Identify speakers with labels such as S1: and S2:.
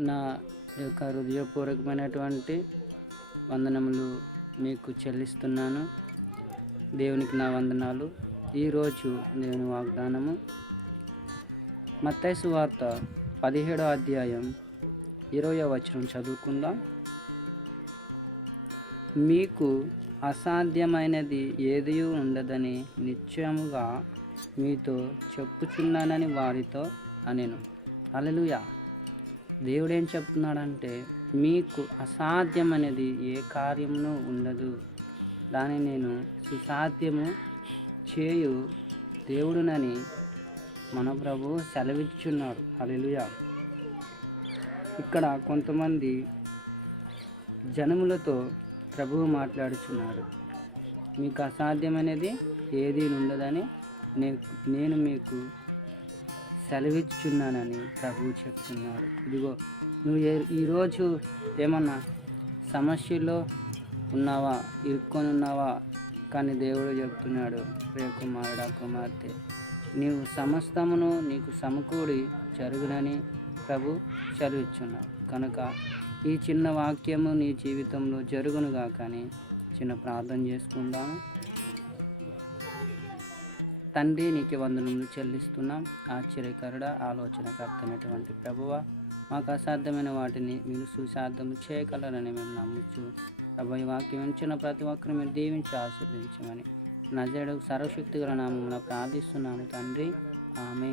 S1: నా యొక్క హృదయపూర్వకమైనటువంటి వందనములు మీకు చెల్లిస్తున్నాను. దేవునికి నా వందనాలు. ఈరోజు నేను వాగ్దానము మత్తైసు వార్త పదిహేడో అధ్యాయం ఇరవై వచనం చదువుకుందాం. మీకు అసాధ్యమైనది ఏది ఉండదని నిశ్చయముగా మీతో చెప్పుచున్నానని వారితో అనెను. అలలుయా దేవుడు ఏం చెప్తున్నాడంటే మీకు అసాధ్యం అనేది ఏ కార్యమును ఉండదు. దాన్ని నేను సుసాధ్యము చేయు దేవుడునని మన ప్రభు సెలవిచ్చున్నాడు. అలెలుయా ఇక్కడ కొంతమంది జనములతో ప్రభువు మాట్లాడుచున్నాడు మీకు అసాధ్యమనేది ఏది ఉండదని నేను నేను మీకు సెలవిచ్చున్నానని ప్రభువు చెప్తున్నాడు ఇదిగో నువ్వు ఈరోజు ఏమన్నా సమస్యలో ఉన్నావా? ఇరుక్కొని ఉన్నావా కానీ దేవుడు చెప్తున్నాడు ప్రియ కుమారుడా కుమార్తె నీవు సమస్తమును నీకు సమకూడి జరుగునని ప్రభు సెలవిచ్చున్నాడు. కనుక ఈ చిన్న వాక్యము నీ జీవితంలో జరుగునుగా కానీ చిన్న ప్రార్థన చేసుకుందాము. తండ్రి నీకు వందనములు చెల్లిస్తున్నాం. ఆశ్చర్యకరుడ ఆలోచనకర్తమైనటువంటి ప్రభువ మాకు అసాధ్యమైన వాటిని మీరు సుసాధ్యము చేయగలరని మేము నమ్ముచు ప్రభు ఈ వాక్యం ఉంచిన ప్రతి ఒక్కరు మీరు దీవించి ఆశీర్వదించమని నజరుడు సర్వశక్తి గల నామమున ప్రార్థిస్తున్నాము తండ్రి. ఆమె